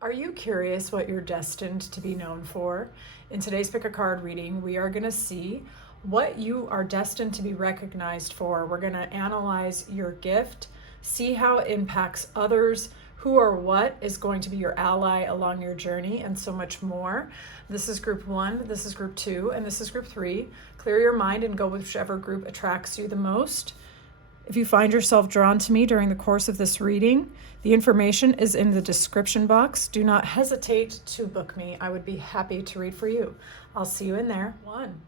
Are you curious what you're destined to be known for? In today's Pick a Card reading, we are going to see what you are destined to be recognized for. We're going to analyze your gift, see how it impacts others, who or what is going to be your ally along your journey, and so much more. This is group 1, this is group 2, and this is group 3. Clear your mind and go with whichever group attracts you the most. If you find yourself drawn to me during the course of this reading, the information is in the description box. Do not hesitate to book me. I would be happy to read for you. I'll see you in there. 1.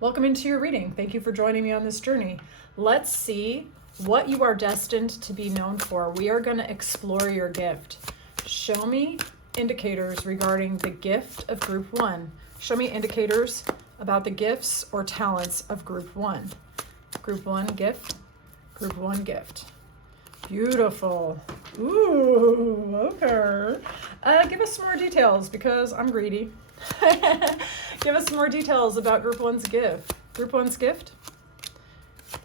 Welcome into your reading. Thank you for joining me on this journey. Let's see what you are destined to be known for. We are going to explore your gift. Show me indicators regarding the gift of group 1. Show me indicators about the gifts or talents of group 1. Group 1 gift. Group 1 gift. Beautiful. Ooh, okay. Give us some more details because I'm greedy. Give us some more details about Group 1's gift. Group 1's gift?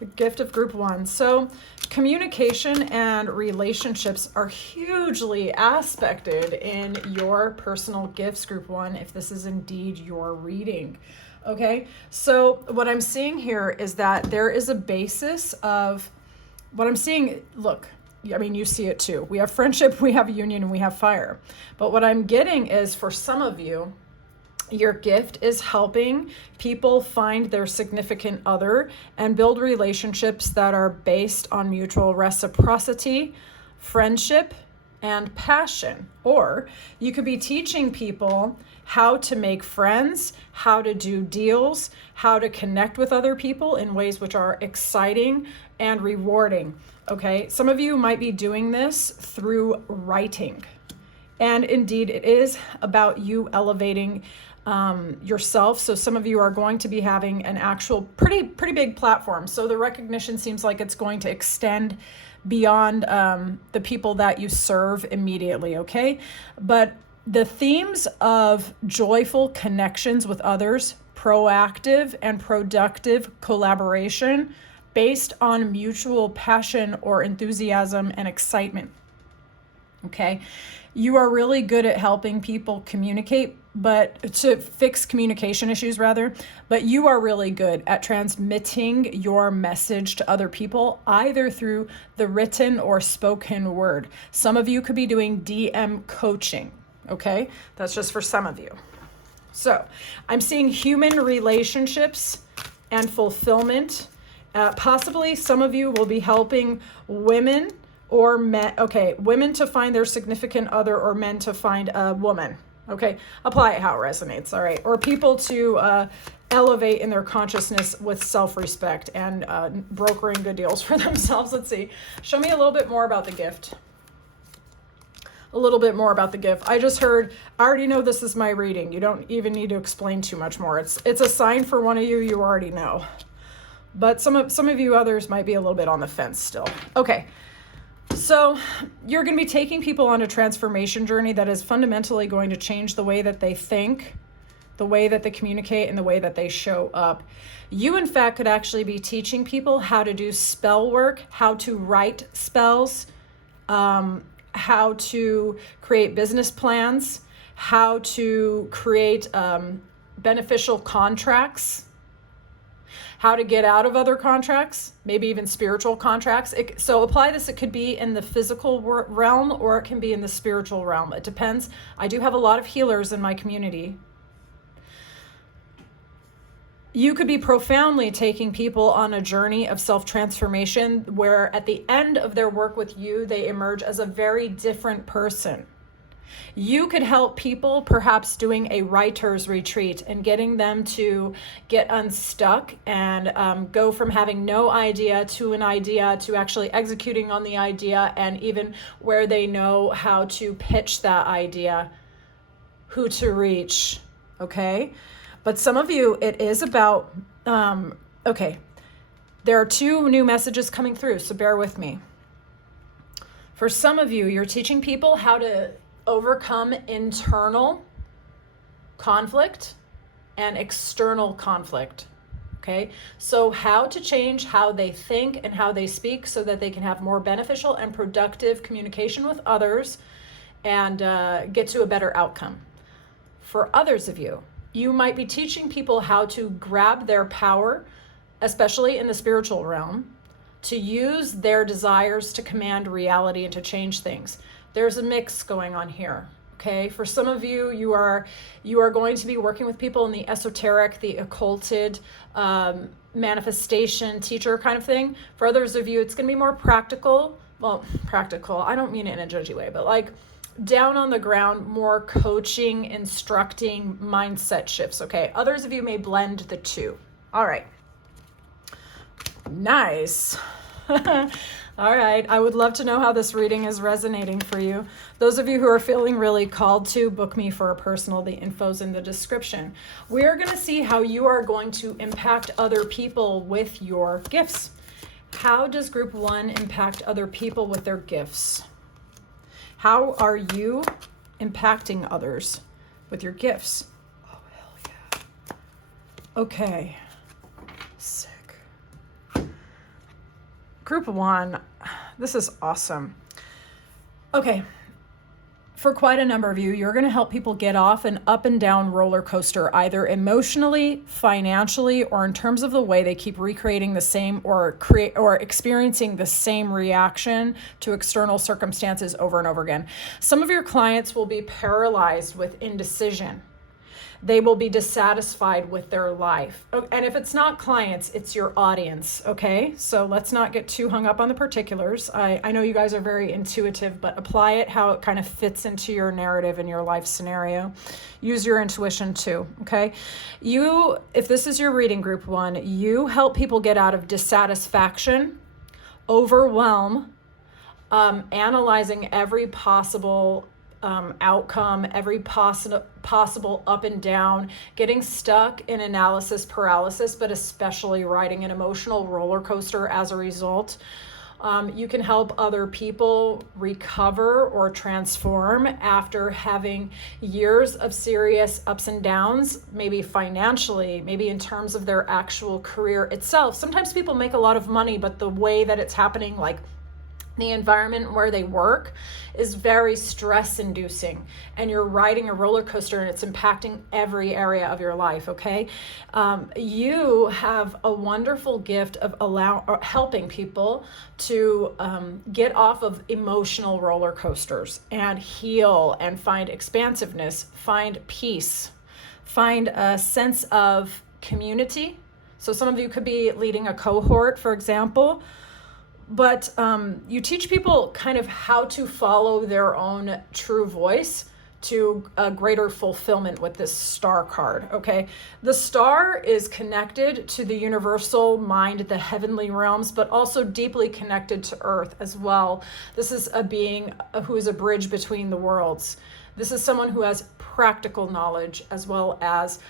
The gift of Group 1. So communication and relationships are hugely aspected in your personal gifts, Group 1, if this is indeed your reading. Okay, so what I'm seeing here is that there is a basis of what I'm seeing. Look, I mean, you see it too. We have friendship, we have union, and we have fire. But what I'm getting is, for some of you, your gift is helping people find their significant other and build relationships that are based on mutual reciprocity, friendship, and passion. Or you could be teaching people how to make friends, how to do deals, how to connect with other people in ways which are exciting and rewarding. Okay, some of you might be doing this through writing. And indeed, it is about you elevating yourself. So some of you are going to be having an actual pretty big platform. So the recognition seems like it's going to extend beyond the people that you serve immediately, okay? But the themes of joyful connections with others, proactive and productive collaboration based on mutual passion or enthusiasm and excitement, okay? You are really good at helping people communicate, but to fix communication issues rather, but you are really good at transmitting your message to other people, either through the written or spoken word. Some of you could be doing DM coaching, okay? That's just for some of you. So I'm seeing human relationships and fulfillment. Possibly some of you will be helping women or men, okay, women to find their significant other or men to find a woman. Okay, apply it how it resonates, all right? Or people to elevate in their consciousness with self-respect and brokering good deals for themselves. Let's see. Show me a little bit more about the gift. A little bit more about the gift. I just heard, I already know this is my reading. You don't even need to explain too much more. It's a sign for one of you, you already know. But some of you others might be a little bit on the fence still. Okay. So you're going to be taking people on a transformation journey that is fundamentally going to change the way that they think, the way that they communicate, and the way that they show up. You, in fact, could actually be teaching people how to do spell work, how to write spells, how to create business plans, how to create beneficial contracts, how to get out of other contracts, maybe even spiritual contracts. So apply this, it could be in the physical realm or it can be in the spiritual realm. It depends. I do have a lot of healers in my community. You could be profoundly taking people on a journey of self-transformation where at the end of their work with you, they emerge as a very different person. You could help people perhaps doing a writer's retreat and getting them to get unstuck and go from having no idea to an idea to actually executing on the idea, and even where they know how to pitch that idea, who to reach, okay? But some of you, it is about, okay, there are 2 new messages coming through, so bear with me. For some of you, you're teaching people how to overcome internal conflict and external conflict, okay? So how to change how they think and how they speak so that they can have more beneficial and productive communication with others and get to a better outcome. For others of you, you might be teaching people how to grab their power, especially in the spiritual realm, to use their desires to command reality and to change things. There's a mix going on here. Okay, for some of you, you are going to be working with people in the esoteric, the occulted, manifestation teacher kind of thing. For others of you, it's going to be more practical. Well, practical, I don't mean it in a judgy way, but like down on the ground, more coaching, instructing, mindset shifts. Okay, others of you may blend the two. All right. Nice. All right. I would love to know how this reading is resonating for you. Those of you who are feeling really called to, book me for a personal. The info's in the description. We're going to see how you are going to impact other people with your gifts. How does group 1 impact other people with their gifts? How are you impacting others with your gifts? Oh, hell yeah. Okay. Sick. Group 1, this is awesome. Okay, for quite a number of you, you're going to help people get off an up and down roller coaster, either emotionally, financially, or in terms of the way they keep recreating the same or experiencing the same reaction to external circumstances over and over again. Some of your clients will be paralyzed with indecision. They will be dissatisfied with their life. And if it's not clients, it's your audience, okay? So let's not get too hung up on the particulars. I know you guys are very intuitive, but apply it how it kind of fits into your narrative and your life scenario. Use your intuition too, okay? If this is your reading, group 1, you help people get out of dissatisfaction, overwhelm, analyzing every possible outcome, every possible up and down, getting stuck in analysis paralysis, but especially riding an emotional roller coaster as a result. You can help other people recover or transform after having years of serious ups and downs, maybe financially, maybe in terms of their actual career itself. Sometimes people make a lot of money, but the way that it's happening, like the environment where they work, is very stress inducing, and you're riding a roller coaster and it's impacting every area of your life. Okay. You have a wonderful gift of helping people to get off of emotional roller coasters and heal and find expansiveness, find peace, find a sense of community. So some of you could be leading a cohort, for example. But you teach people kind of how to follow their own true voice to a greater fulfillment with this star card, okay? The star is connected to the universal mind, the heavenly realms, but also deeply connected to earth as well. This is a being who is a bridge between the worlds. This is someone who has practical knowledge as well as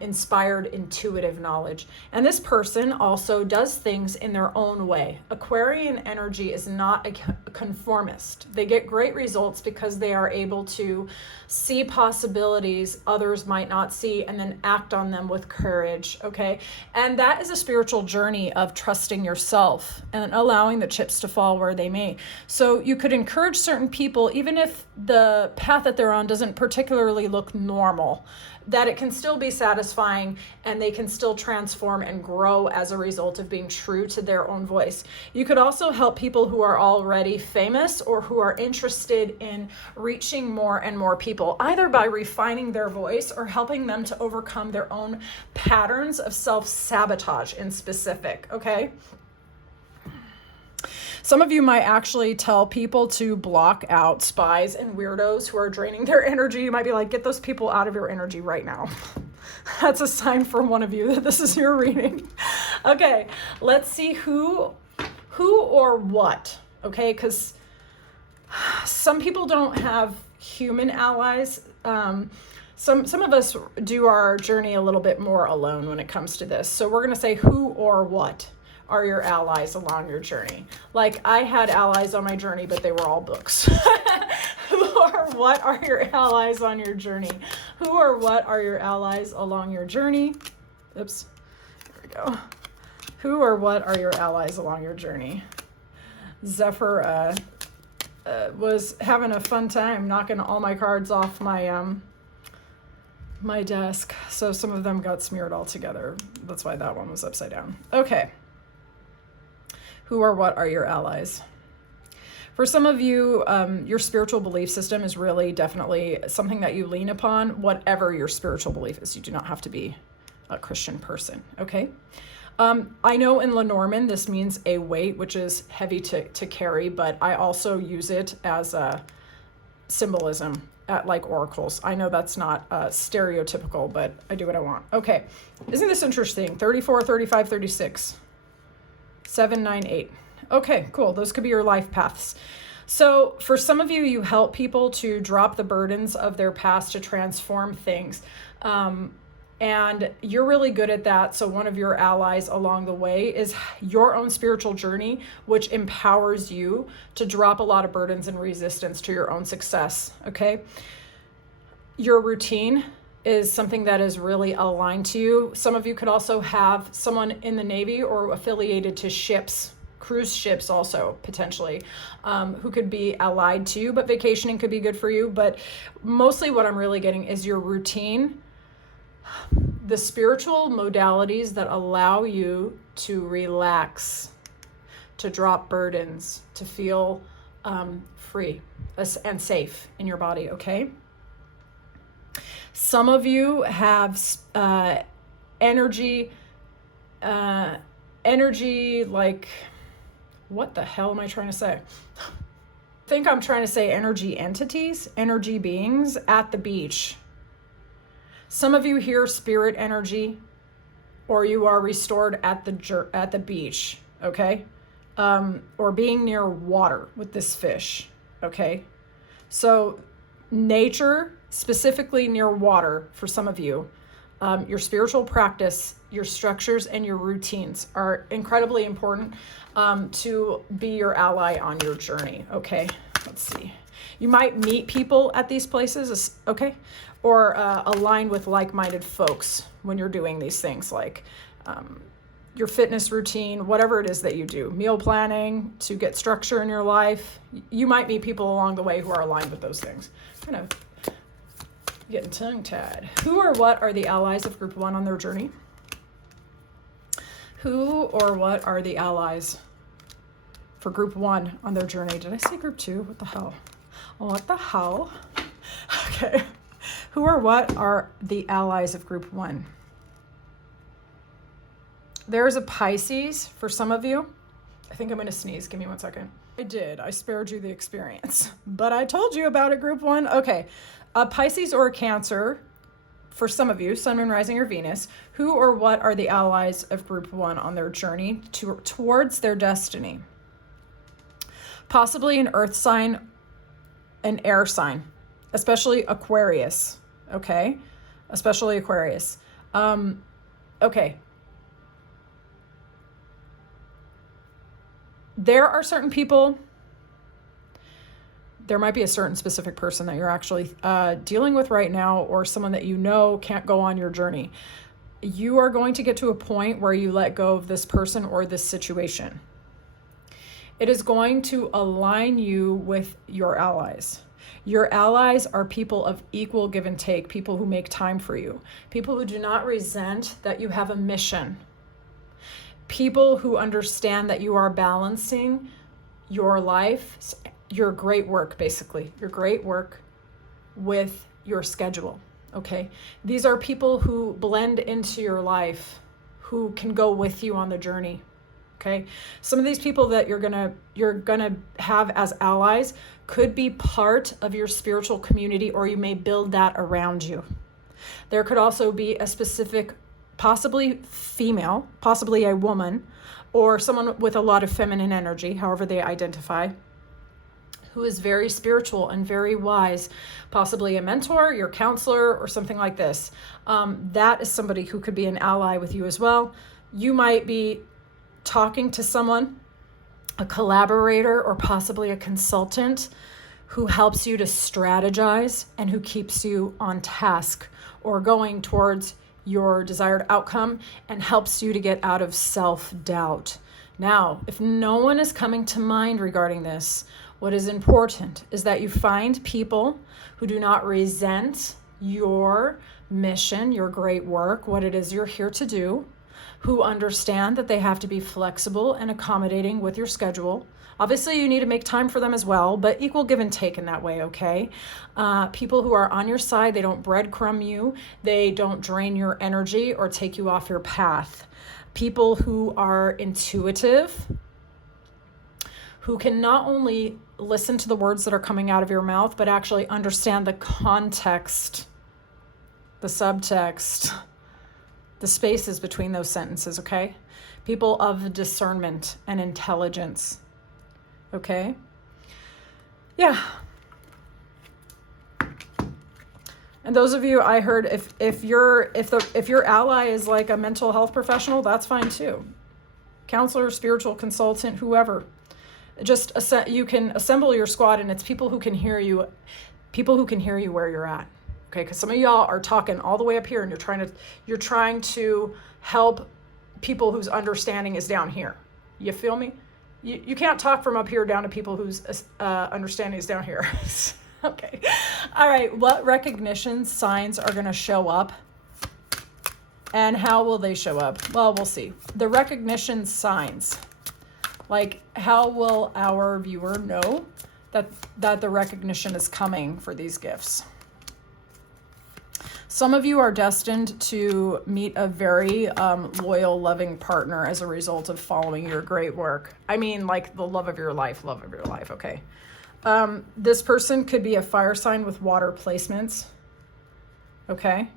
inspired intuitive knowledge. And this person also does things in their own way. Aquarian energy is not a conformist. They get great results because they are able to see possibilities others might not see and then act on them with courage, okay? And that is a spiritual journey of trusting yourself and allowing the chips to fall where they may. So you could encourage certain people, even if the path that they're on doesn't particularly look normal, that it can still be satisfying and they can still transform and grow as a result of being true to their own voice. You could also help people who are already famous or who are interested in reaching more and more people, either by refining their voice or helping them to overcome their own patterns of self-sabotage in specific, okay? Some of you might actually tell people to block out spies and weirdos who are draining their energy. You might be like, get those people out of your energy right now. That's a sign from one of you that this is your reading. Okay, let's see who or what, okay? Because some people don't have human allies. Some of us do our journey a little bit more alone when it comes to this. So we're going to say who or what are your allies along your journey. Like, I had allies on my journey, but they were all books. Who or what are your allies on your journey? Who or what are your allies along your journey? Oops, here we go. Who or what are your allies along your journey? Zephyr was having a fun time knocking all my cards off my desk. So some of them got smeared all together. That's why that one was upside down. Okay. Who or what are your allies? For some of you, your spiritual belief system is really definitely something that you lean upon, whatever your spiritual belief is. You do not have to be a Christian person, okay? I know in Lenormand, this means a weight, which is heavy to carry, but I also use it as a symbolism at like oracles. I know that's not stereotypical, but I do what I want. Okay, isn't this interesting? 34, 35, 36, 7, 9, 8. Okay, cool. Those could be your life paths. So for some of you, you help people to drop the burdens of their past to transform things. And you're really good at that. So one of your allies along the way is your own spiritual journey, which empowers you to drop a lot of burdens and resistance to your own success, okay? Your routine is something that is really aligned to you. Some of you could also have someone in the Navy or affiliated to ships, cruise ships also potentially, who could be allied to you, but vacationing could be good for you. But mostly what I'm really getting is your routine, the spiritual modalities that allow you to relax, to drop burdens, to feel free and safe in your body, okay? Some of you have energy like, what the hell am I trying to say? I think I'm trying to say energy entities, energy beings at the beach. Some of you hear spirit energy, or you are restored at the beach, okay? Or being near water with this fish, okay? So nature, specifically near water for some of you, your spiritual practice, your structures, and your routines are incredibly important to be your ally on your journey, okay? Let's see. You might meet people at these places, okay? Or align with like-minded folks when you're doing these things, like your fitness routine, whatever it is that you do, meal planning to get structure in your life. You might meet people along the way who are aligned with those things. Kind of getting tongue-tied. Who or what are the allies of Group 1 on their journey? Who or what are the allies for Group 1 on their journey? Did I say Group 2? What the hell? What the hell? Okay. Who or what are the allies of Group 1? There's a Pisces for some of you. I think I'm going to sneeze. Give me 1 second. I did. I spared you the experience. But I told you about it, Group 1. Okay. A Pisces or a Cancer for some of you, Sun, Moon, Rising, or Venus. Who or what are the allies of Group 1 on their journey towards their destiny? Possibly an earth sign, an air sign, especially Aquarius, okay? Especially Aquarius. Okay. There are certain people, there might be a certain specific person that you're actually dealing with right now, or someone that you know can't go on your journey. You are going to get to a point where you let go of this person or this situation. It is going to align you with your allies. Your allies are people of equal give and take, people who make time for you, people who do not resent that you have a mission, people who understand that you are balancing your life, your great work, basically, your great work with your schedule, okay? These are people who blend into your life, who can go with you on the journey, okay? Some of these people that you're gonna have as allies could be part of your spiritual community, or you may build that around you. There could also be a specific, possibly female, possibly a woman, or someone with a lot of feminine energy, however they identify, who is very spiritual and very wise, possibly a mentor, your counselor, or something like this. That is somebody who could be an ally with you as well. You might be talking to someone, a collaborator, or possibly a consultant who helps you to strategize and who keeps you on task or going towards your desired outcome and helps you to get out of self-doubt. Now, if no one is coming to mind regarding this, what is important is that you find people who do not resent your mission, your great work, what it is you're here to do, who understand that they have to be flexible and accommodating with your schedule. Obviously, you need to make time for them as well, but equal give and take in that way, okay? People who are on your side, they don't breadcrumb you, they don't drain your energy or take you off your path. People who are intuitive, who can not only listen to the words that are coming out of your mouth, but actually understand the context, the subtext, the spaces between those sentences, okay? People of discernment and intelligence, okay? Yeah. And those of you, I heard, if your ally is like a mental health professional, that's fine too. Counselor, spiritual consultant, whoever. Just you can assemble your squad, and it's people who can hear you where you're at. Okay, because some of y'all are talking all the way up here, and you're trying to help people whose understanding is down here. You feel me? You can't talk from up here down to people whose understanding is down here. Okay. All right. What recognition signs are going to show up, and how will they show up? Well, we'll see. The recognition signs, like how will our viewer know that the recognition is coming for these gifts? Some of you are destined to meet a very loyal, loving partner as a result of following your great work. I mean, like the love of your life, okay? This person could be a fire sign with water placements, okay?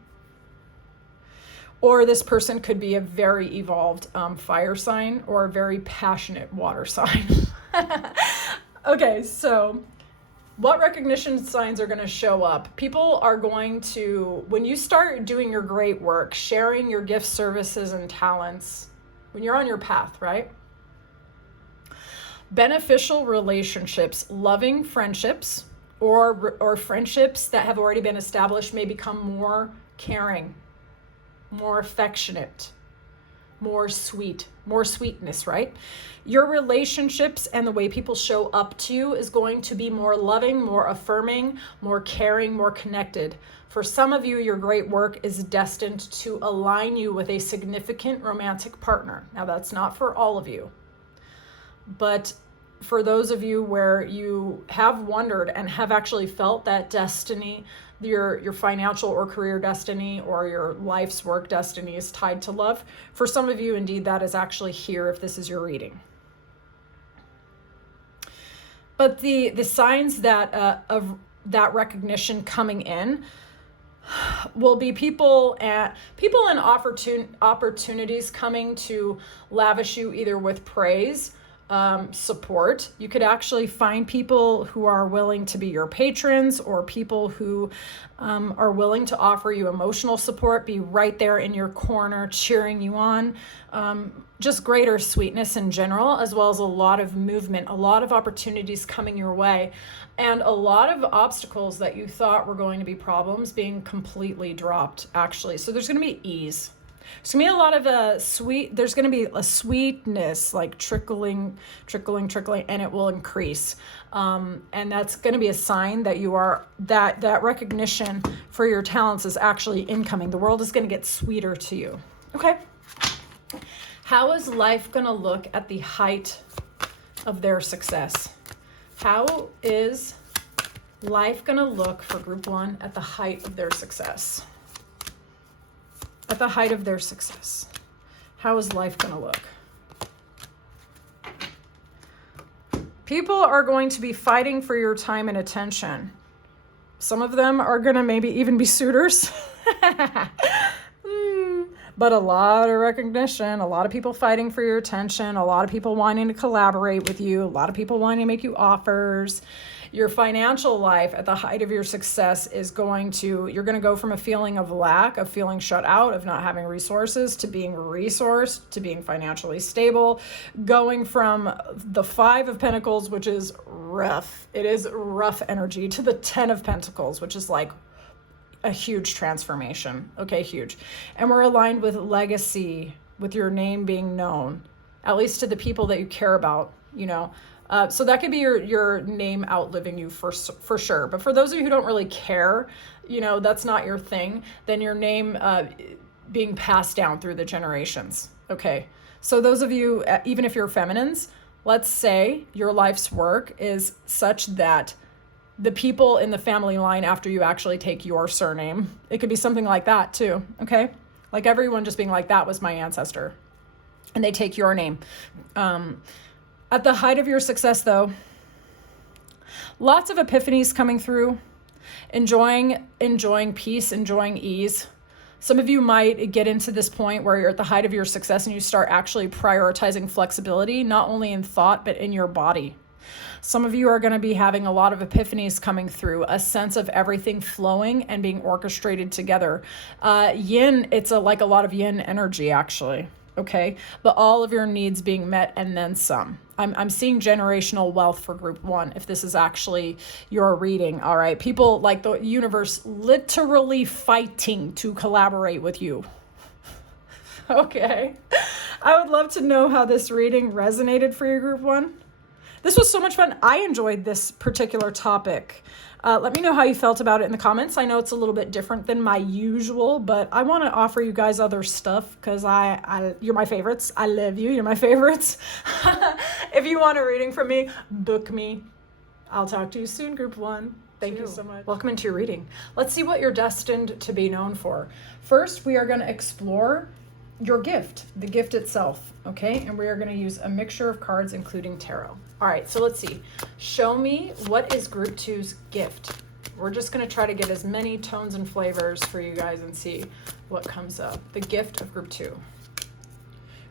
Or this person could be a very evolved fire sign or a very passionate water sign. Okay, so what recognition signs are going to show up? People are going to, when you start doing your great work, sharing your gifts, services, and talents, when you're on your path, right? Beneficial relationships, loving friendships, or friendships that have already been established may become more caring, more affectionate, more sweetness, right? Your relationships and the way people show up to you is going to be more loving, more affirming, more caring, more connected. For some of you, your great work is destined to align you with a significant romantic partner. Now, that's not for all of you, but for those of you where you have wondered and have actually felt that destiny, your financial or career destiny or your life's work destiny is tied to love, for some of you, indeed, that is actually here if this is your reading. But the signs that of that recognition coming in will be people and opportunities coming to lavish you either with praise, support. You could actually find people who are willing to be your patrons, or people who are willing to offer you emotional support, be right there in your corner, cheering you on. Just greater sweetness in general, as well as a lot of movement, a lot of opportunities coming your way, and a lot of obstacles that you thought were going to be problems being completely dropped, actually. So there's going to be ease. There's going to be a lot of there's going to be a sweetness, like trickling, and it will increase. And that's going to be a sign that that recognition for your talents is actually incoming. The world is going to get sweeter to you. Okay. How is life going to look at the height of their success? How is life going to look for group 1 at the height of their success? At the height of their success, how is life going to look? People are going to be fighting for your time and attention. Some of them are going to maybe even be suitors. But a lot of recognition, a lot of people fighting for your attention, a lot of people wanting to collaborate with you, a lot of people wanting to make you offers. Your financial life at the height of your success is you're going to go from a feeling of lack, of feeling shut out, of not having resources, to being resourced, to being financially stable, going from the 5 of Pentacles, which is rough. It is rough energy, to the 10 of Pentacles, which is like a huge transformation. Okay, huge. And we're aligned with legacy, with your name being known at least to the people that you care about, you know. So that could be your name outliving you for sure. But for those of you who don't really care, you know, that's not your thing, then your name being passed down through the generations. Okay. So those of you, even if you're feminines, let's say your life's work is such that the people in the family line after you actually take your surname, it could be something like that too. Okay. Like everyone just being like, that was my ancestor, and they take your name. At the height of your success, though, lots of epiphanies coming through, enjoying peace, enjoying ease. Some of you might get into this point where you're at the height of your success and you start actually prioritizing flexibility, not only in thought, but in your body. Some of you are going to be having a lot of epiphanies coming through, a sense of everything flowing and being orchestrated together. Yin, it's like a lot of yin energy, actually. Okay, but all of your needs being met and then some. I'm seeing generational wealth for group 1, if this is actually your reading. All right, people like the universe literally fighting to collaborate with you. Okay, I would love to know how this reading resonated for your group 1. This was so much fun. I enjoyed this particular topic. Let me know how you felt about it in the comments. I know it's a little bit different than my usual, but I want to offer you guys other stuff because you're my favorites. I love you. You're my favorites. If you want a reading from me, book me. I'll talk to you soon, group 1. Thank you so much. Welcome into your reading. Let's see what you're destined to be known for. First, we are going to explore your gift, the gift itself, okay? And we are going to use a mixture of cards, including tarot. All right, so let's see. Show me what is group 2's gift. We're just going to try to get as many tones and flavors for you guys and see what comes up. The gift of group 2.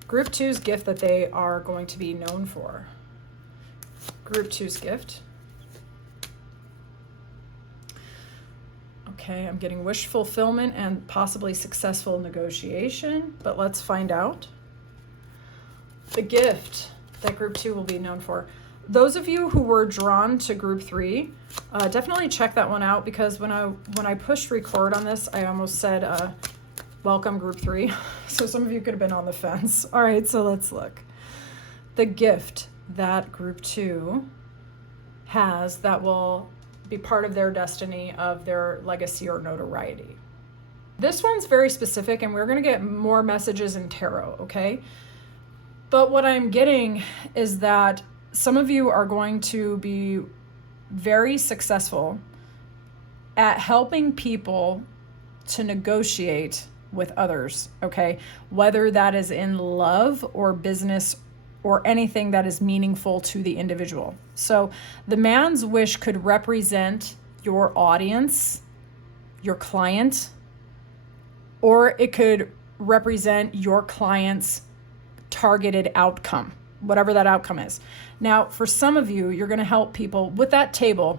Group 2's gift that they are going to be known for. Group 2's gift. Okay, I'm getting wish fulfillment and possibly successful negotiation, but let's find out. The gift that group 2 will be known for. Those of you who were drawn to group 3, definitely check that one out, because when I pushed record on this, I almost said welcome group 3. So some of you could have been on the fence. All right, so let's look. The gift that group 2 has that will be part of their destiny, of their legacy or notoriety. This one's very specific, and we're going to get more messages in tarot, okay? But what I'm getting is that some of you are going to be very successful at helping people to negotiate with others, okay? Whether that is in love or business or anything that is meaningful to the individual. So the man's wish could represent your audience, your client, or it could represent your client's targeted outcome, whatever that outcome is. Now, for some of you, you're going to help people with that table.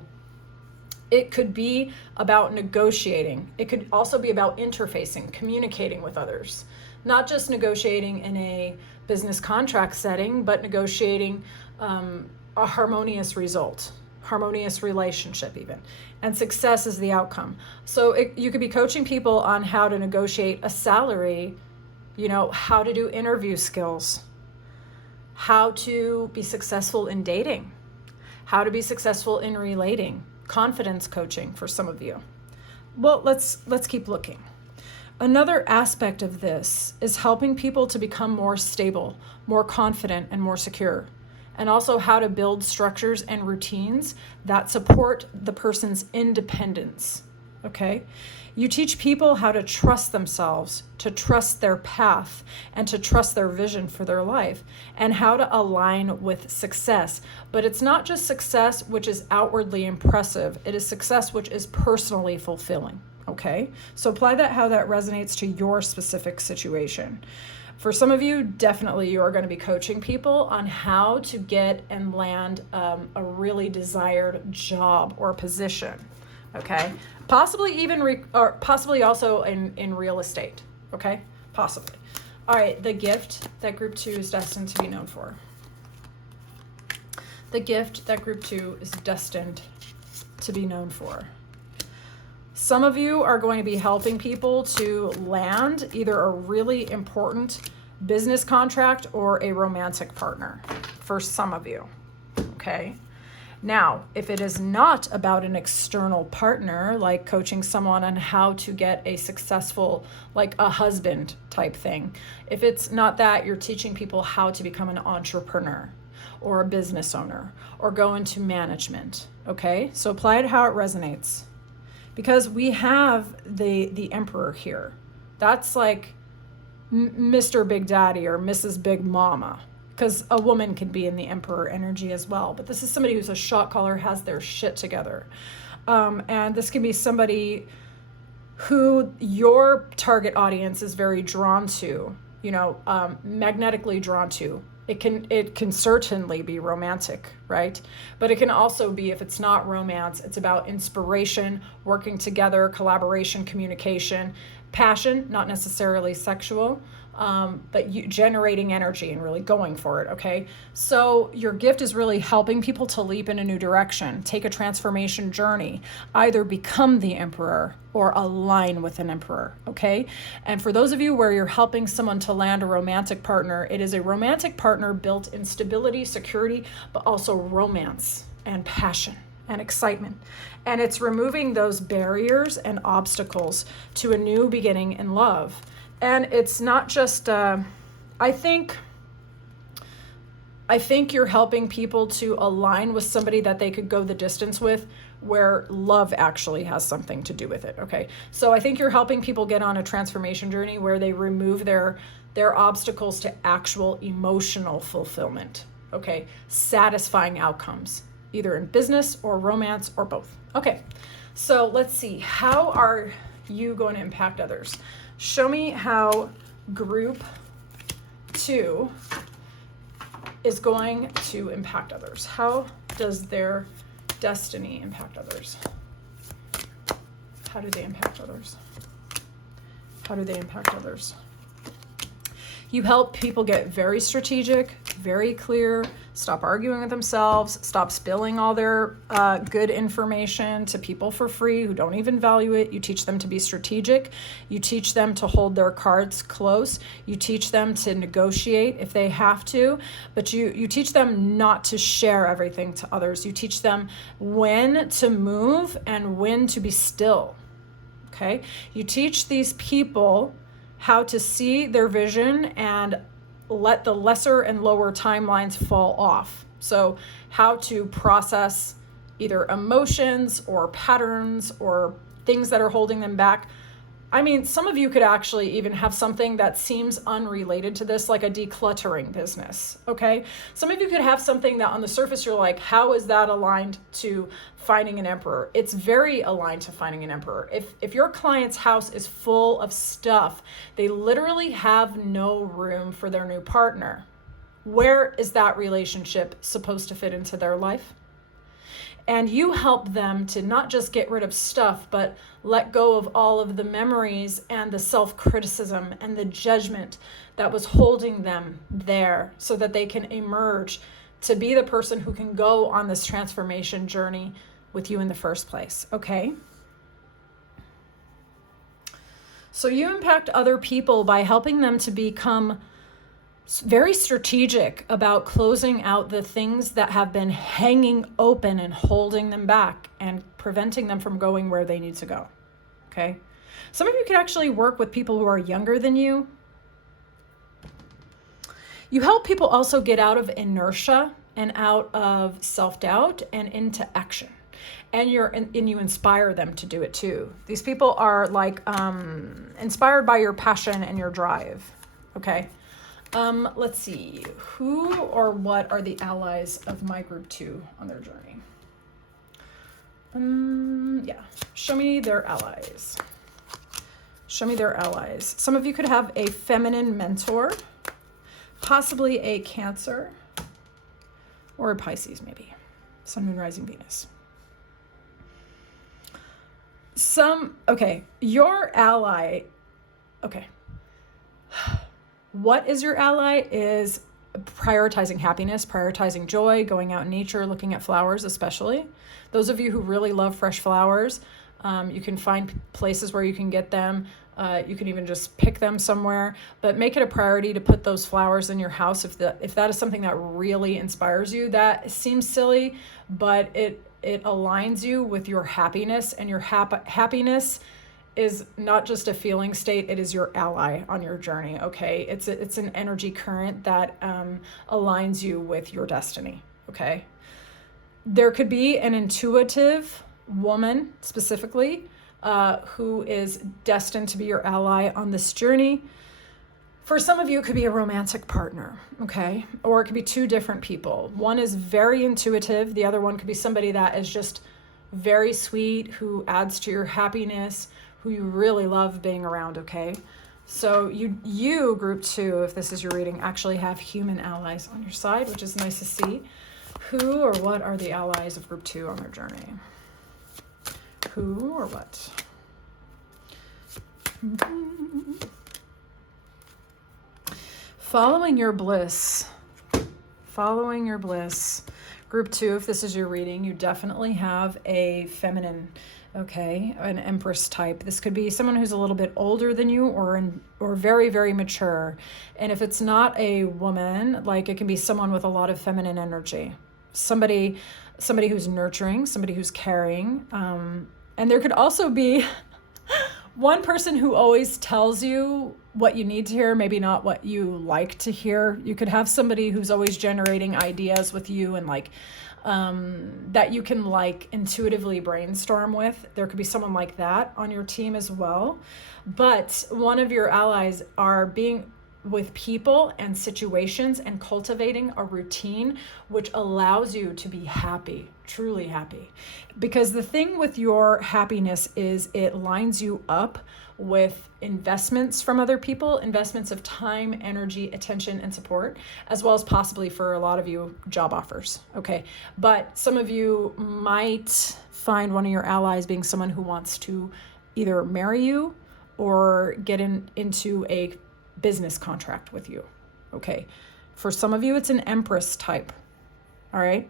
It could be about negotiating. It could also be about interfacing, communicating with others, not just negotiating in a business contract setting, but negotiating a harmonious result, harmonious relationship even. And success is the outcome. So you could be coaching people on how to negotiate a salary, you know, how to do interview skills, how to be successful in dating, how to be successful in relating, confidence coaching for some of you. Well, let's keep looking. Another aspect of this is helping people to become more stable, more confident, and more secure. And also how to build structures and routines that support the person's independence, okay? You teach people how to trust themselves, to trust their path, and to trust their vision for their life, and how to align with success. But it's not just success which is outwardly impressive. It is success which is personally fulfilling, okay? So apply that how that resonates to your specific situation. For some of you, definitely you are going to be coaching people on how to get and land a really desired job or position, okay? Possibly even, or possibly also in real estate, okay? Possibly. All right, the gift that group 2 is destined to be known for. The gift that group 2 is destined to be known for. Some of you are going to be helping people to land either a really important business contract, or a romantic partner for some of you, okay? Now, if it is not about an external partner, like coaching someone on how to get a successful, like a husband type thing, if it's not that, you're teaching people how to become an entrepreneur or a business owner or go into management, okay? So apply it how it resonates, because we have the emperor here. That's like Mr. Big Daddy or Mrs. Big Mama, because a woman can be in the emperor energy as well. But this is somebody who's a shot caller, has their shit together. And this can be somebody who your target audience is very drawn to, magnetically drawn to. It can certainly be romantic, right? But it can also be, if it's not romance, it's about inspiration, working together, collaboration, communication, passion, not necessarily sexual, but you generating energy and really going for it, okay? So your gift is really helping people to leap in a new direction, take a transformation journey, either become the emperor or align with an emperor, okay? And for those of you where you're helping someone to land a romantic partner, it is a romantic partner built in stability, security, but also romance and passion and excitement. And it's removing those barriers and obstacles to a new beginning in love. And it's not just, I think you're helping people to align with somebody that they could go the distance with, where love actually has something to do with it, okay? So I think you're helping people get on a transformation journey where they remove their obstacles to actual emotional fulfillment, okay? Satisfying outcomes, either in business or romance or both. Okay, so let's see. How are you going to impact others? Show me how group 2 is going to impact others. How does their destiny impact others? How do they impact others? How do they impact others? You help people get very strategic, very clear, stop arguing with themselves, stop spilling all their good information to people for free who don't even value it. You teach them to be strategic. You teach them to hold their cards close. You teach them to negotiate if they have to, but you teach them not to share everything to others. You teach them when to move and when to be still, okay? You teach these people how to see their vision and let the lesser and lower timelines fall off. So how to process either emotions or patterns or things that are holding them back. I mean, some of you could actually even have something that seems unrelated to this, like a decluttering business, okay? Some of you could have something that on the surface you're like, how is that aligned to finding an emperor? It's very aligned to finding an emperor. If your client's house is full of stuff, they literally have no room for their new partner. Where is that relationship supposed to fit into their life? And you help them to not just get rid of stuff, but let go of all of the memories and the self-criticism and the judgment that was holding them there, so that they can emerge to be the person who can go on this transformation journey with you in the first place, okay? So you impact other people by helping them to become very strategic about closing out the things that have been hanging open and holding them back and preventing them from going where they need to go, okay? Some of you could actually work with people who are younger than you. You help people also get out of inertia and out of self-doubt and into action. And you inspire them to do it too. These people are like inspired by your passion and your drive, okay? Let's see, who or what are the allies of my group 2 on their journey? Yeah, show me their allies. Show me their allies. Some of you could have a feminine mentor, possibly a Cancer, or a Pisces maybe, Sun, Moon, Rising, Venus. Okay, your ally, okay. What is your ally is prioritizing happiness, prioritizing joy, going out in nature, looking at flowers especially. Those of you who really love fresh flowers, you can find places where you can get them. You can even just pick them somewhere, but make it a priority to put those flowers in your house if that is something that really inspires you. That seems silly, but it aligns you with your happiness, and your happiness is not just a feeling state, it is your ally on your journey, okay? It's an energy current that aligns you with your destiny, okay? There could be an intuitive woman specifically who is destined to be your ally on this journey. For some of you, it could be a romantic partner, okay? Or it could be two different people. One is very intuitive. The other one could be somebody that is just very sweet, who adds to your happiness, who you really love being around, okay? So you group 2, if this is your reading, actually have human allies on your side, which is nice to see. Who or what are the allies of group 2 on their journey? Who or what? Following your bliss. Following your bliss. Group 2, if this is your reading, you definitely have a feminine, okay, an empress type. This could be someone who's a little bit older than you, or very, very mature. And if it's not a woman, like it can be someone with a lot of feminine energy. Somebody who's nurturing, somebody who's caring. And there could also be one person who always tells you what you need to hear, maybe not what you like to hear. You could have somebody who's always generating ideas with you, and like that you can like intuitively brainstorm with. There could be someone like that on your team as well. But one of your allies are being with people and situations and cultivating a routine which allows you to be happy, truly happy. Because the thing with your happiness is it lines you up with investments from other people, investments of time, energy, attention, and support, as well as possibly for a lot of you, job offers, okay? But some of you might find one of your allies being someone who wants to either marry you or get into a business contract with you, okay? For some of you, it's an empress type, all right?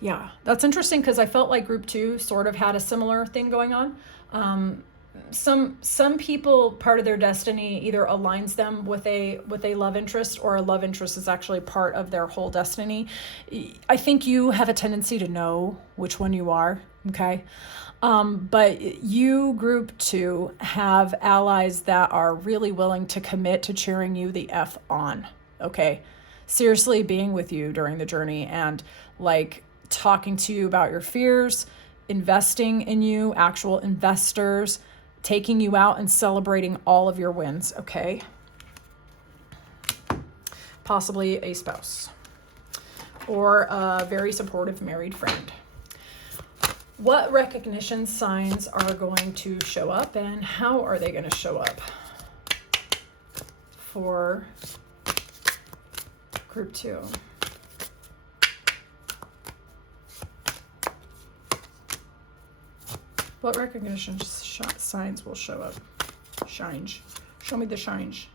Yeah, that's interesting because I felt like group 2 sort of had a similar thing going on. Some people, part of their destiny either aligns them with a love interest, or a love interest is actually part of their whole destiny. I think you have a tendency to know which one you are, okay? But you, group 2, have allies that are really willing to commit to cheering you the F on, okay? Seriously being with you during the journey and like talking to you about your fears, investing in you, actual investors, taking you out and celebrating all of your wins, okay? Possibly a spouse or a very supportive married friend. What recognition signs are going to show up, and how are they going to show up for group 2? What recognition signs will show up? Shines. Show me the shines.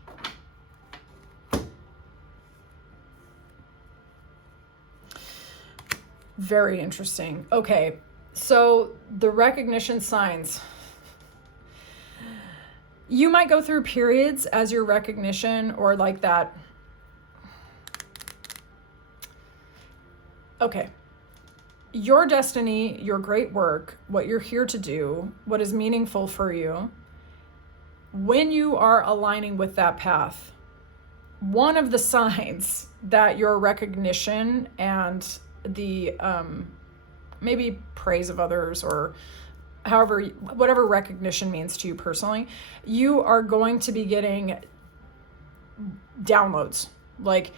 Very interesting. Okay. So the recognition signs, you might go through periods as your recognition or like that. Okay. Your destiny, your great work, what you're here to do, what is meaningful for you, when you are aligning with that path, one of the signs that your recognition and the maybe praise of others, or however, whatever recognition means to you personally, you are going to be getting downloads, like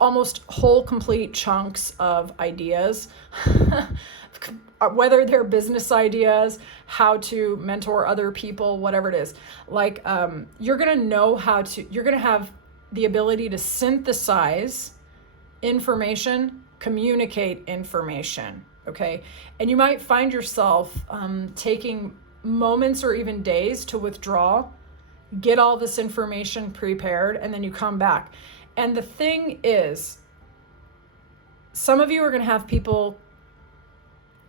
almost whole complete chunks of ideas, whether they're business ideas, how to mentor other people, whatever it is. Like you're going to know you're going to have the ability to synthesize information, communicate information. Okay. And you might find yourself taking moments or even days to withdraw, get all this information prepared, and then you come back. And the thing is, some of you are going to have people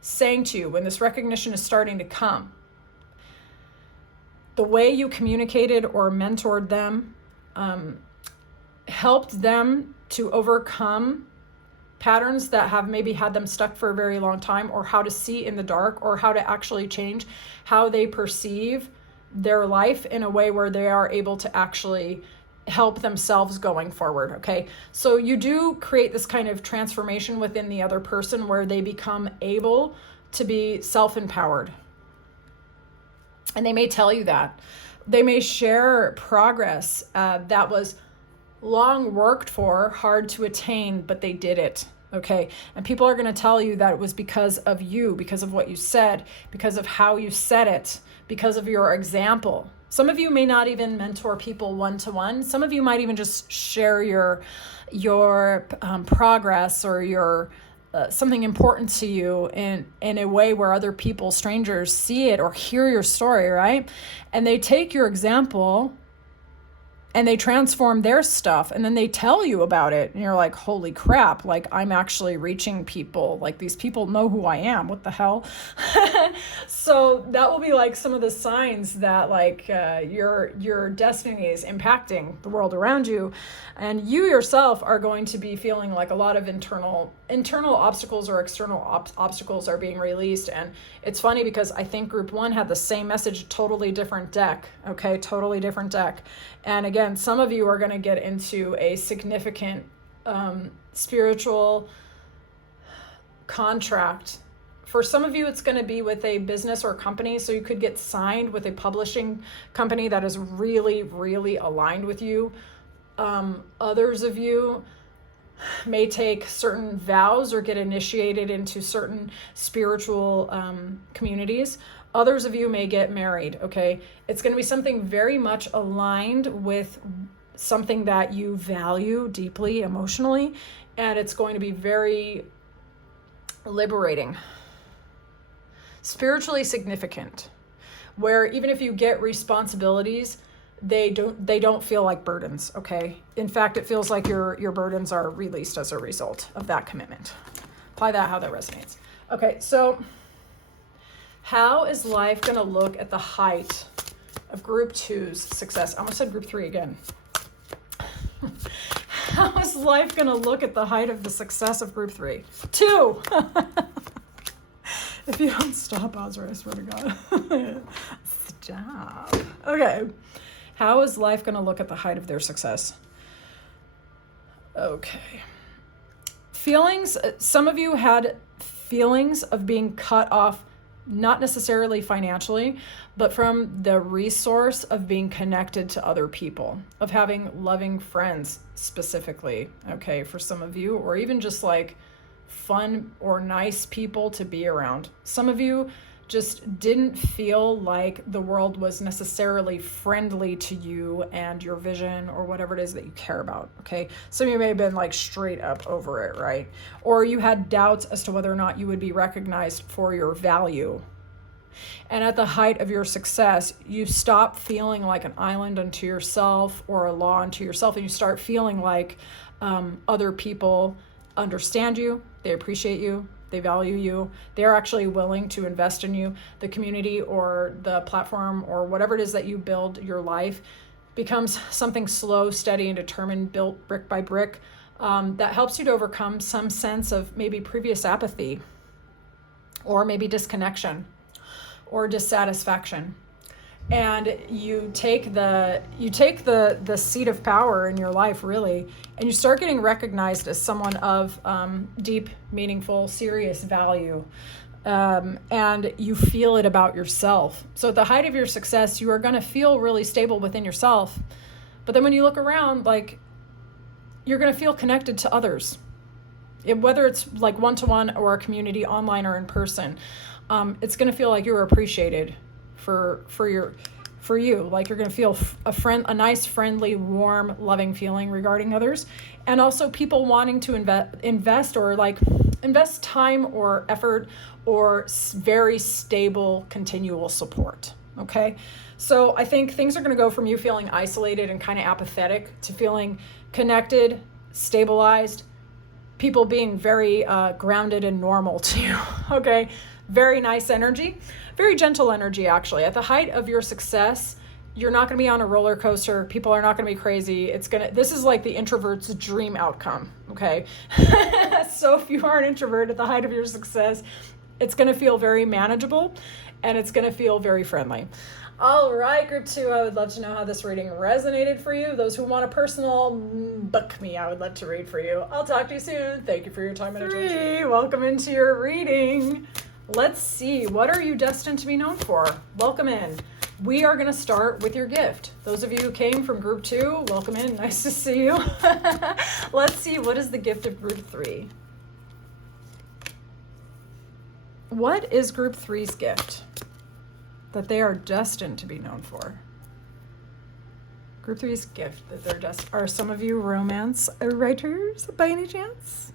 saying to you when this recognition is starting to come, the way you communicated or mentored them helped them to overcome patterns that have maybe had them stuck for a very long time, or how to see in the dark, or how to actually change how they perceive their life in a way where they are able to actually help themselves going forward. Okay. So you do create this kind of transformation within the other person where they become able to be self-empowered. And they may tell you that. They may share progress that was long worked for, hard to attain, but they did it. Okay. And people are going to tell you that it was because of you, because of what you said, because of how you said it, because of your example. Some of you may not even mentor people one-to-one. Some of you might even just share your progress or your something important to you in a way where other people, strangers, see it or hear your story, right? And they take your example and they transform their stuff, and then they tell you about it, and you're like, holy crap, like I'm actually reaching people, like these people know who I am, what the hell? So that will be like some of the signs that like your destiny is impacting the world around you, and you yourself are going to be feeling like a lot of internal obstacles or external obstacles are being released. And it's funny because I think group 1 had the same message, totally different deck. Okay, totally different deck. And again, some of you are going to get into a significant spiritual contract. For some of you, it's going to be with a business or company. So you could get signed with a publishing company that is really, really aligned with you. Others of you may take certain vows or get initiated into certain spiritual communities. Others of you may get married, okay? It's going to be something very much aligned with something that you value deeply emotionally, and it's going to be very liberating, spiritually significant, where even if you get responsibilities, they don't feel like burdens, okay? In fact, it feels like your burdens are released as a result of that commitment. Apply that how that resonates. Okay, so how is life going to look at the height of group 2's success? I almost said group 3 again. How is life going to look at the height of the success of group 3? 2! If you don't stop, Azra, I swear to God. Stop. Okay. How is life going to look at the height of their success? Okay. Feelings. Some of you had feelings of being cut off, not necessarily financially, but from the resource of being connected to other people, of having loving friends specifically, okay, for some of you, or even just like fun or nice people to be around. Some of you just didn't feel like the world was necessarily friendly to you and your vision or whatever it is that you care about, okay? Some of you may have been like straight up over it, right? Or you had doubts as to whether or not you would be recognized for your value. And at the height of your success, you stop feeling like an island unto yourself or a law unto yourself, and you start feeling like other people understand you, they appreciate you, they value you, they're actually willing to invest in you. The community or the platform or whatever it is that you build your life becomes something slow, steady, and determined, built brick by brick, that helps you to overcome some sense of maybe previous apathy or maybe disconnection or dissatisfaction. And you take the seat of power in your life, really, and you start getting recognized as someone of deep, meaningful, serious value. And you feel it about yourself. So at the height of your success, you are going to feel really stable within yourself. But then when you look around, like, you're going to feel connected to others. Whether it's like one-to-one or a community, online or in person, it's going to feel like you're appreciated for you, like you're going to feel a nice, friendly, warm, loving feeling regarding others, and also people wanting to invest or like invest time or effort or very stable, continual support. Okay, so I think things are going to go from you feeling isolated and kind of apathetic to feeling connected, stabilized, people being very grounded and normal to you. Okay, very nice energy. Very gentle energy, actually. At the height of your success, You're not going to be on a roller coaster. People are not going to be crazy. This is like the introvert's dream outcome. Okay. So if you are an introvert at the height of your success, it's going to feel very manageable and it's going to feel very friendly. All right, group 2, I would love to know how this reading resonated for you. Those who want a personal book me, I would love to read for you. I'll talk to you soon. Thank you for your time and attention. Welcome into your reading. Let's see, what are you destined to be known for? Welcome in. We are going to start with your gift. Those of you who came from group 2, welcome in. Nice to see you. Let's see, what is the gift of group 3? What is group 3's gift that they are destined to be known for? Group 3's gift that they're are some of you romance writers by any chance?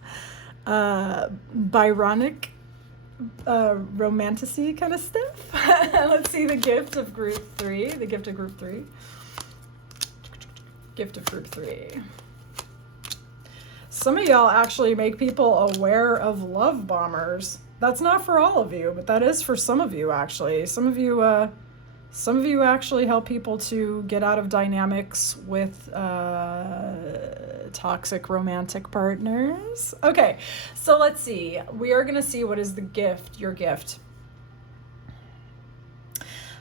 Byronic, romanticy kind of stuff. Let's see the gift of group 3. The gift of group 3. Gift of group 3. Some of y'all actually make people aware of love bombers. That's not for all of you, but that is for some of you, actually. Some of you actually help people to get out of dynamics with toxic romantic partners. Okay, so let's see. We are going to see what is the gift, your gift.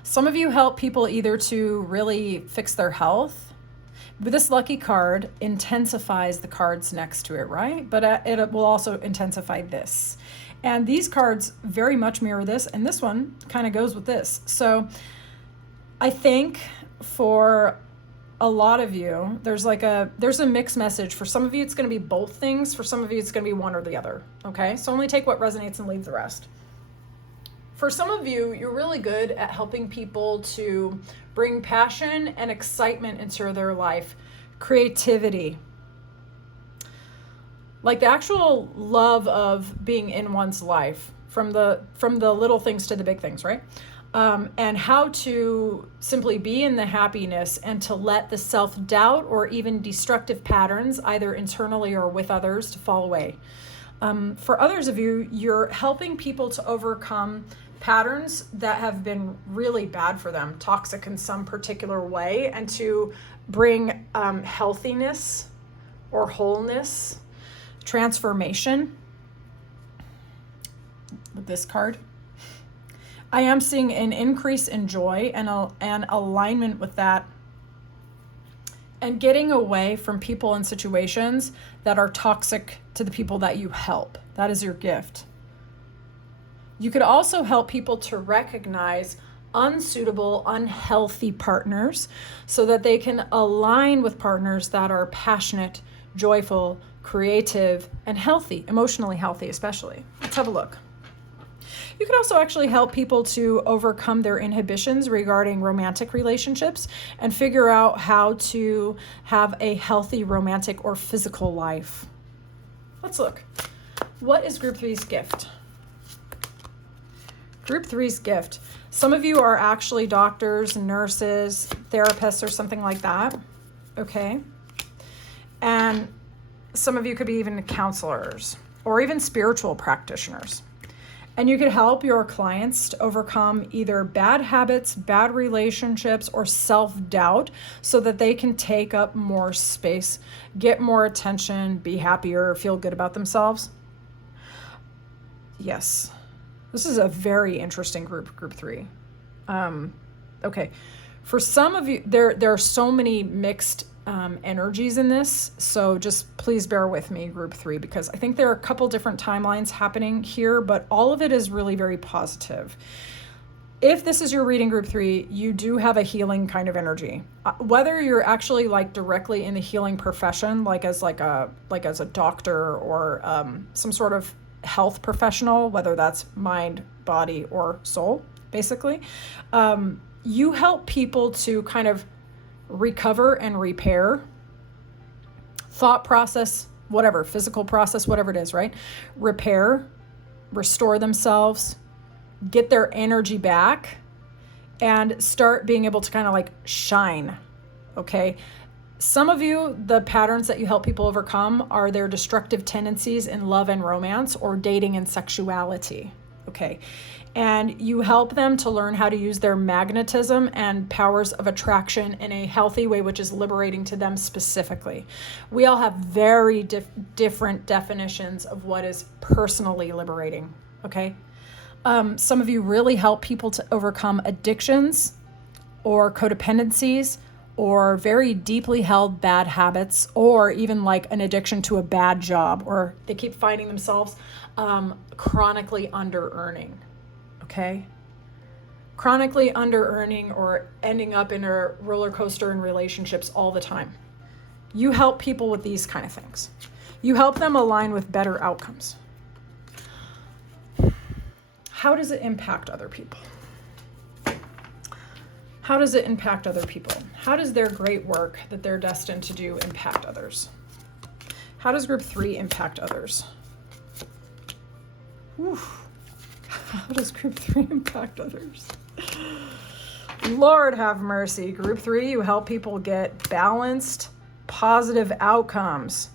Some of you help people either to really fix their health. But this lucky card intensifies the cards next to it, right? But it will also intensify this. And these cards very much mirror this, and this one kind of goes with this. So I think for a lot of you, there's a mixed message. For some of you, it's going to be both things. For some of you, it's going to be one or the other. Okay, so only take what resonates and leave the rest. For some of you, you're really good at helping people to bring passion and excitement into their life, creativity, like the actual love of being in one's life, from the little things to the big things, right? And how to simply be in the happiness and to let the self-doubt or even destructive patterns, either internally or with others, to fall away. For others of you, you're helping people to overcome patterns that have been really bad for them, toxic in some particular way, and to bring healthiness or wholeness, transformation with this card. I am seeing an increase in joy and alignment with that, and getting away from people and situations that are toxic to the people that you help. That is your gift. You could also help people to recognize unsuitable, unhealthy partners so that they can align with partners that are passionate, joyful, creative, and healthy, emotionally healthy especially. Let's have a look. You could also actually help people to overcome their inhibitions regarding romantic relationships and figure out how to have a healthy romantic or physical life. Let's look. What is Group 3's gift? Group 3's gift. Some of you are actually doctors, nurses, therapists, or something like that. Okay. And some of you could be even counselors or even spiritual practitioners. And you could help your clients to overcome either bad habits, bad relationships, or self-doubt so that they can take up more space, get more attention, be happier, feel good about themselves. Yes. This is a very interesting group 3. Okay. For some of you, there are so many mixed energies in this, so just please bear with me, Group 3, because I think there are a couple different timelines happening here, but all of it is really very positive. If this is your reading, Group 3, you do have a healing kind of energy. Whether you're actually like directly in the healing profession, like as a doctor or some sort of health professional, whether that's mind, body, or soul, basically, you help people to kind of recover and repair thought process, whatever, physical process, whatever it is, right? Repair, restore themselves, get their energy back, and start being able to kind of like shine, okay? Some of you, the patterns that you help people overcome are their destructive tendencies in love and romance or dating and sexuality, okay? And you help them to learn how to use their magnetism and powers of attraction in a healthy way, which is liberating to them specifically. We all have very different definitions of what is personally liberating, okay? Some of you really help people to overcome addictions or codependencies or very deeply held bad habits, or even like an addiction to a bad job, or they keep finding themselves chronically under-earning. Okay? Chronically under-earning or ending up in a roller coaster in relationships all the time. You help people with these kind of things. You help them align with better outcomes. How does it impact other people? How does it impact other people? How does their great work that they're destined to do impact others? How does group 3 impact others? Oof. How does group 3 impact others? Lord have mercy. Group 3, you help people get balanced, positive outcomes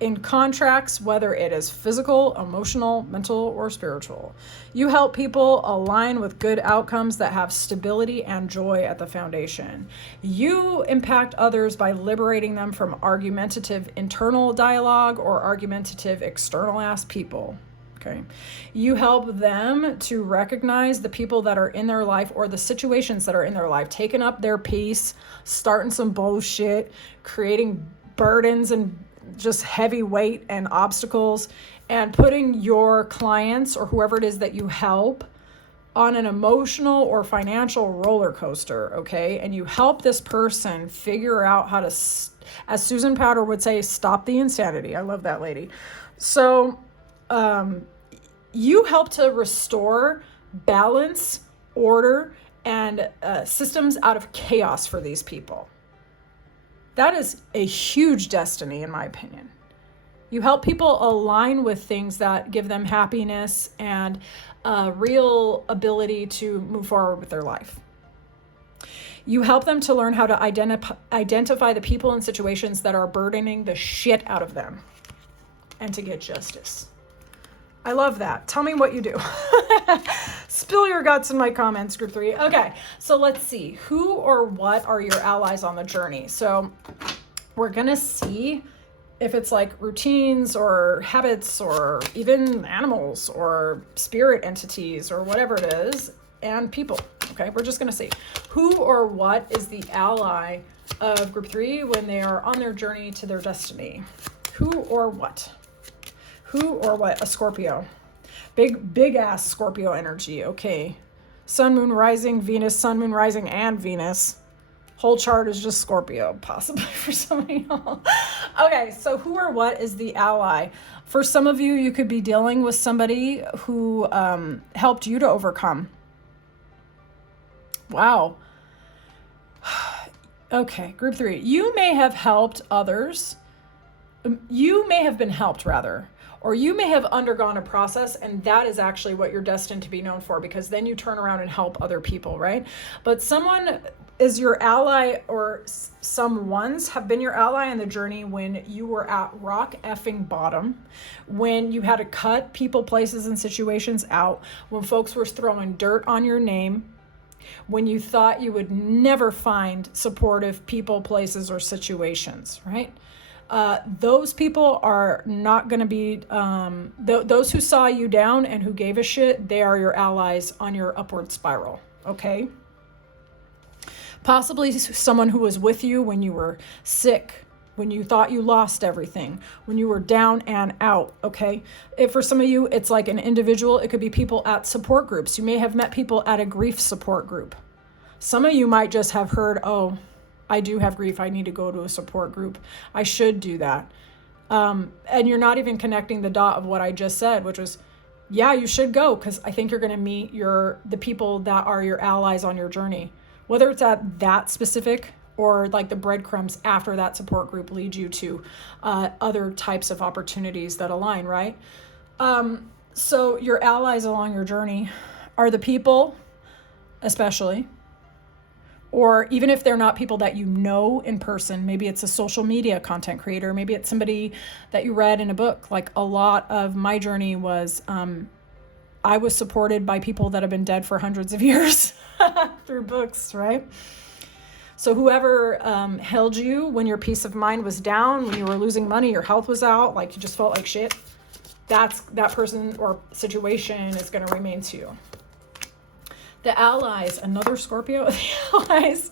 in contracts, whether it is physical, emotional, mental, or spiritual. You help people align with good outcomes that have stability and joy at the foundation. You impact others by liberating them from argumentative internal dialogue or argumentative external ass people. Okay. You help them to recognize the people that are in their life or the situations that are in their life, taking up their piece, starting some bullshit, creating burdens and just heavy weight and obstacles, and putting your clients or whoever it is that you help on an emotional or financial roller coaster, okay? And you help this person figure out how to, as Susan Powder would say, stop the insanity. I love that lady. So you help to restore balance, order, and systems out of chaos for these people. That is a huge destiny, in my opinion. You help people align with things that give them happiness and a real ability to move forward with their life. You help them to learn how to identify the people and situations that are burdening the shit out of them and to get justice. I love that. Tell me what you do. Spill your guts in my comments, group 3. Okay, so let's see. Who or what are your allies on the journey? So we're going to see if it's like routines or habits or even animals or spirit entities or whatever it is, and people. Okay, we're just going to see who or what is the ally of group 3 when they are on their journey to their destiny. Who or what? Who or what? A Scorpio. Big ass Scorpio energy. Okay. Sun, moon, rising, Venus, sun, moon, rising, and Venus. Whole chart is just Scorpio, possibly for some of y'all. Okay, so who or what is the ally? For some of you, you could be dealing with somebody who helped you to overcome. Wow. Okay, group 3. You may have helped others. You may have been helped, rather. Or you may have undergone a process, and that is actually what you're destined to be known for, because then you turn around and help other people, right? But someone is your ally, or some ones have been your ally in the journey when you were at rock effing bottom, when you had to cut people, places, and situations out, when folks were throwing dirt on your name, when you thought you would never find supportive people, places, or situations, right? Those people are not going to be, those who saw you down and who gave a shit, they are your allies on your upward spiral, okay? Possibly someone who was with you when you were sick, when you thought you lost everything, when you were down and out, okay? If for some of you, it's like an individual, it could be people at support groups. You may have met people at a grief support group. Some of you might just have heard, oh, I do have grief. I need to go to a support group. I should do that. And you're not even connecting the dot of what I just said, which was, yeah, you should go, because I think you're going to meet the people that are your allies on your journey. Whether it's at that specific or like the breadcrumbs after that support group lead you to other types of opportunities that align, right? So your allies along your journey are the people, especially, or even if they're not people that you know in person, maybe it's a social media content creator, maybe it's somebody that you read in a book. Like a lot of my journey was I was supported by people that have been dead for hundreds of years through books, right? So whoever held you when your peace of mind was down, when you were losing money, your health was out, like you just felt like shit, that person or situation is going to remain to you. The allies, another Scorpio, the allies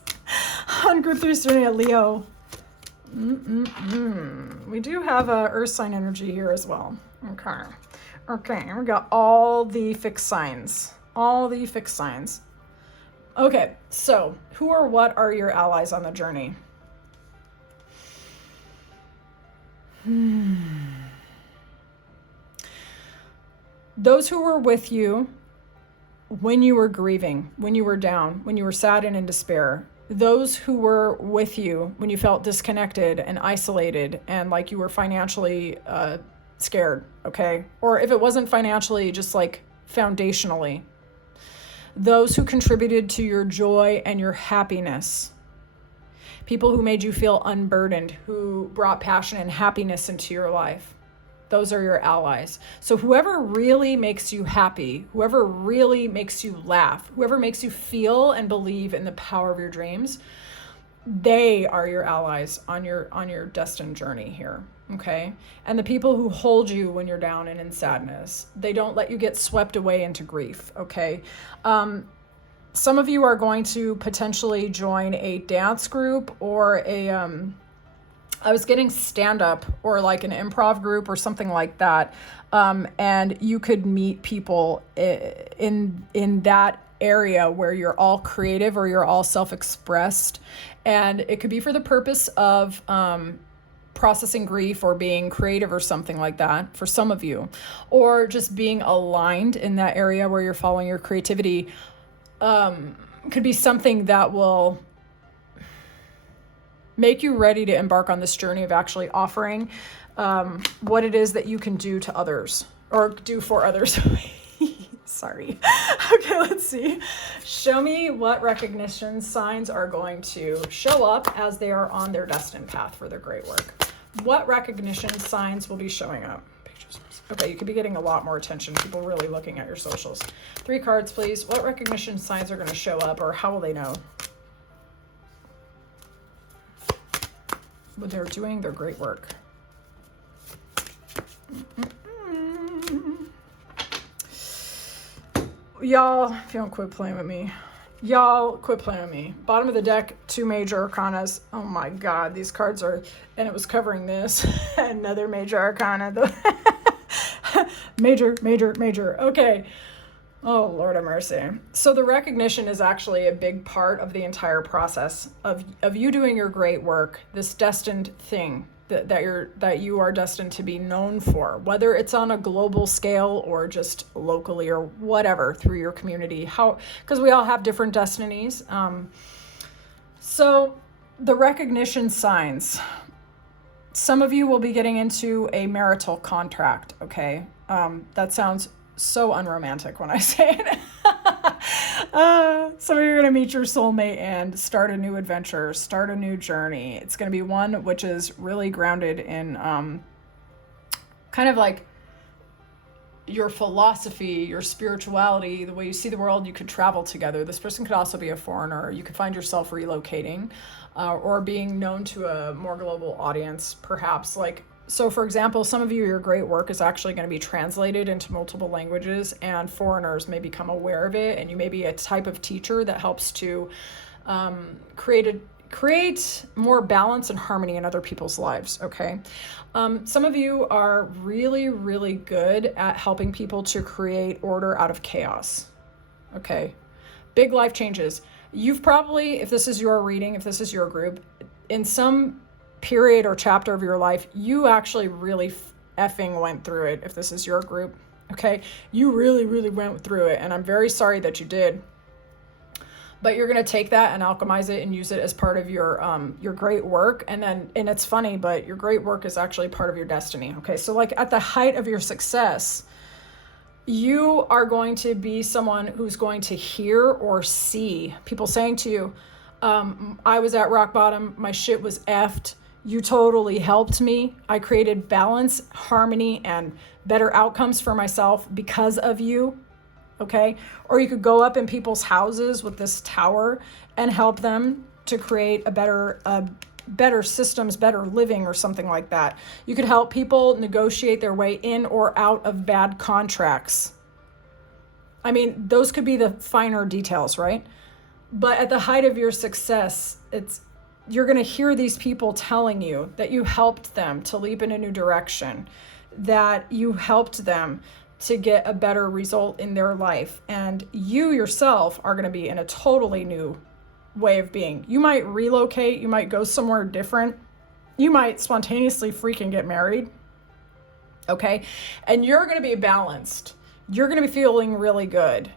on Group 3 starting at Leo. We do have a earth sign energy here as well. Okay, we got all the fixed signs. Okay, so who or what are your allies on the journey? Those who were with you when you were grieving, when you were down, when you were sad and in despair. Those who were with you when you felt disconnected and isolated and like you were financially scared, okay? Or if it wasn't financially, just like foundationally. Those who contributed to your joy and your happiness. People who made you feel unburdened, who brought passion and happiness into your life. Those are your allies. So whoever really makes you happy, whoever really makes you laugh, whoever makes you feel and believe in the power of your dreams, they are your allies on your destined journey here, okay? And the people who hold you when you're down and in sadness, they don't let you get swept away into grief, okay? Some of you are going to potentially join a dance group or I was getting stand-up or like an improv group or something like that. And you could meet people in that area where you're all creative or you're all self-expressed. And it could be for the purpose of processing grief or being creative or something like that for some of you. Or just being aligned in that area where you're following your creativity. Could be something that will make you ready to embark on this journey of actually offering what it is that you can do to others or do for others. Sorry. Okay, let's see. Show me what recognition signs are going to show up as they are on their destined path for their great work. What recognition signs will be showing up? Pictures. Okay, you could be getting a lot more attention. People really looking at your socials. 3 cards, please. What recognition signs are going to show up, or how will they know? But they're doing their great work. Y'all, if you don't quit playing with me. Y'all, quit playing with me. Bottom of the deck, 2 major arcanas. Oh my God, these cards are, and it was covering this. Another major arcana. Major. Okay. Oh, Lord have mercy. So the recognition is actually a big part of the entire process of you doing your great work, this destined thing that you are destined to be known for, whether it's on a global scale or just locally or whatever through your community. Because we all have different destinies. So the recognition signs. Some of you will be getting into a marital contract, okay? That sounds so unromantic when I say it. Some of you are going to meet your soulmate and start a new adventure, start a new journey. It's going to be one which is really grounded in kind of like your philosophy, your spirituality, the way you see the world. You could travel together. This person could also be a foreigner. You could find yourself relocating or being known to a more global audience, perhaps. So for example, some of you, your great work is actually going to be translated into multiple languages, and foreigners may become aware of it, and you may be a type of teacher that helps to create more balance and harmony in other people's lives, okay? Some of you are really, really good at helping people to create order out of chaos, okay? Big life changes. You've probably, if this is your reading, if this is your group, in some period or chapter of your life, you actually really effing went through it. If this is your group, okay, you really, really went through it, and I'm very sorry that you did. But you're gonna take that and alchemize it and use it as part of your great work. And it's funny, but your great work is actually part of your destiny. Okay, so like at the height of your success, you are going to be someone who's going to hear or see people saying to you, I was at rock bottom, my shit was effed. You totally helped me. I created balance, harmony, and better outcomes for myself because of you. okay? Or you could go up in people's houses with this tower and help them to create a better systems, better living, or something like that. You could help people negotiate their way in or out of bad contracts. I mean, those could be the finer details, right? But at the height of your success, you're going to hear these people telling you that you helped them to leap in a new direction, that you helped them to get a better result in their life. And you yourself are going to be in a totally new way of being. You might relocate, you might go somewhere different, you might spontaneously freaking get married, okay? And you're going to be balanced. You're going to be feeling really good.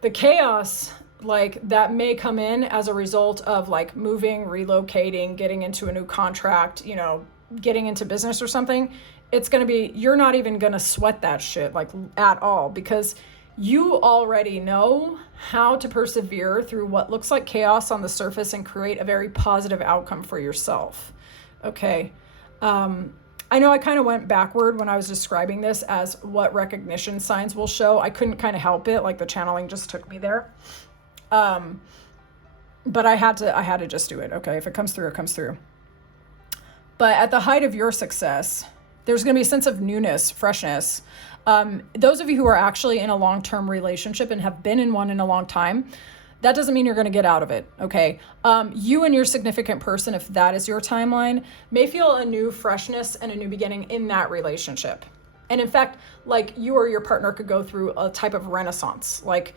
The chaos, like, that may come in as a result of like moving, relocating, getting into a new contract, you know, getting into business or something. It's going to be, you're not even going to sweat that shit like at all, because you already know how to persevere through what looks like chaos on the surface and create a very positive outcome for yourself. Okay. I know I kind of went backward when I was describing this as what recognition signs will show. I couldn't kind of help it. Like, the channeling just took me there. But I had to just do it. Okay. If it comes through, it comes through. But at the height of your success, there's going to be a sense of newness, freshness. Those of you who are actually in a long-term relationship and have been in one in a long time, that doesn't mean you're going to get out of it, okay? You and your significant person, if that is your timeline, may feel a new freshness and a new beginning in that relationship. And in fact, like, you or your partner could go through a type of renaissance. Like,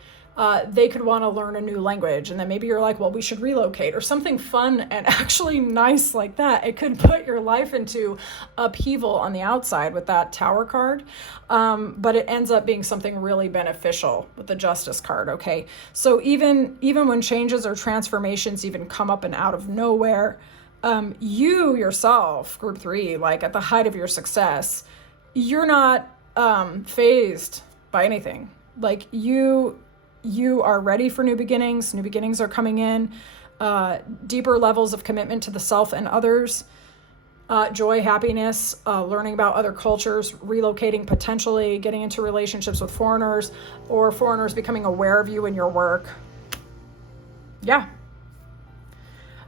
they could want to learn a new language, and then maybe you're like, well, we should relocate, or something fun and actually nice like that. It could put your life into upheaval on the outside with that Tower card, but it ends up being something really beneficial with the Justice card, okay? So even when changes or transformations even come up and out of nowhere, you yourself, group 3, like at the height of your success, you're not phased by anything. Like, you are ready for new beginnings. New beginnings are coming in. Deeper levels of commitment to the self and others. Joy, happiness, learning about other cultures, relocating potentially, getting into relationships with foreigners, or foreigners becoming aware of you and your work. Yeah.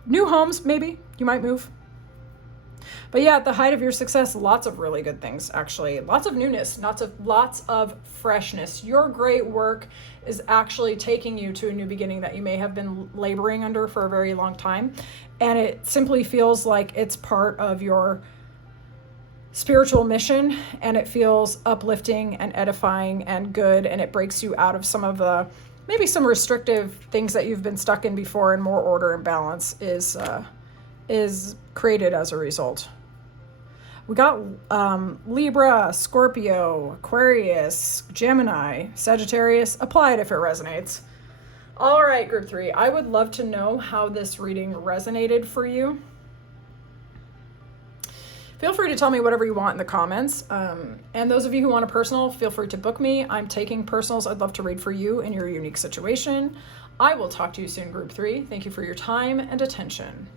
New homes, maybe. You might move. But yeah, at the height of your success, lots of really good things, actually. Lots of newness, lots of freshness. Your great work is actually taking you to a new beginning that you may have been laboring under for a very long time. And it simply feels like it's part of your spiritual mission, and it feels uplifting and edifying and good, and it breaks you out of some of the, maybe some restrictive things that you've been stuck in before, and more order and balance is created as a result. We got Libra, Scorpio, Aquarius, Gemini, Sagittarius. Apply it if it resonates. All right, group 3. I would love to know how this reading resonated for you. Feel free to tell me whatever you want in the comments. And those of you who want a personal, feel free to book me. I'm taking personals. I'd love to read for you in your unique situation. I will talk to you soon, group 3. Thank you for your time and attention.